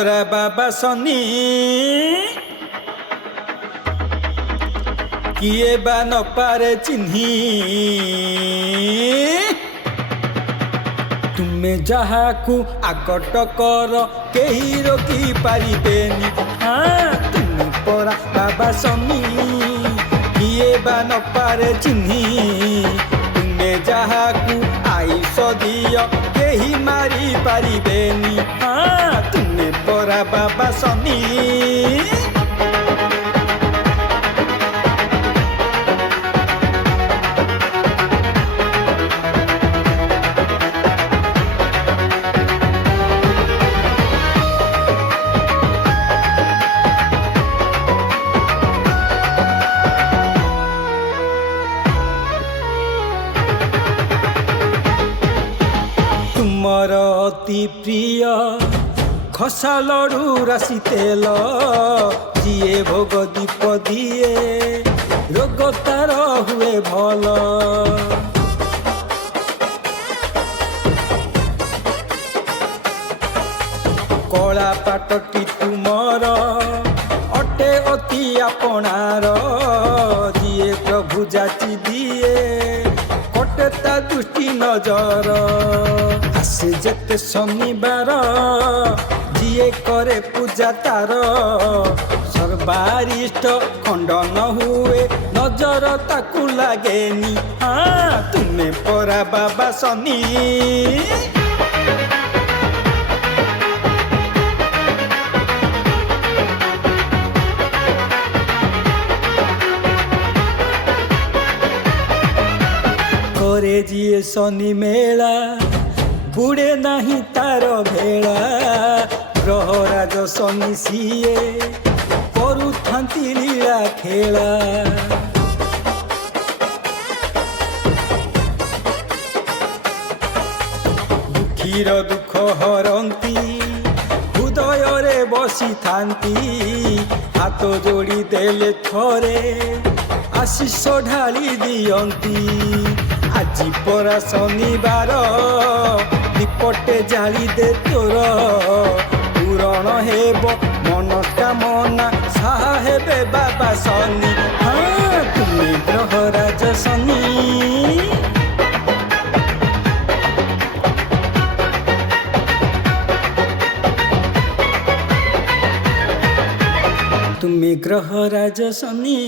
ପରା ବାବା ଶନି କିଏ ବା ନ ପାରେ ଚିହ୍ନି ତୁମେ ଯାହାକୁ ଆକଟ କର କେହି ରୋକି ପାରିବେନି ତୁମେ ପରା ବାବା ଶନି କିଏ ବା ନ ପାରେ ଚିହ୍ନି ତୁମେ ଯାହାକୁ ଆୟୁଷ ଦିଅ କେହି ମାରି ପାରିବେନି ତୁମେ ପରା ବାବା ଶନି तुमर अति प्रिय खसा लडू राशि तेल जिए भोग दीप दिए रोग तार हुए भल कला पाटटी तुमर अटे अति आपणार जिए प्रभु जाची दिए कटे ता दृष्टि नजर आसे जेते शनिवार जिए करे पूजा तार सर्वारिष्ट खंडन हुए नजर ताकू लागेनी तुमे परा बाबा शनि करे जिए शनि मेला बुड़े नहीं तार भेला ग्रहराज शनि सीए करुथांती लीला खेला दुखीर दुख हरंती हृदय रे बसी थांती हाथ जोड़ी देले थरे आशीष ढाली दियंती আজি পরা শনিবার দীপটে জালি দে তোর পূরণ হেব মনস্কামনা সাহা হেবে বাবা শনি তুমি গ্রহরাজ শনি তুমি গ্রহরাজ শনি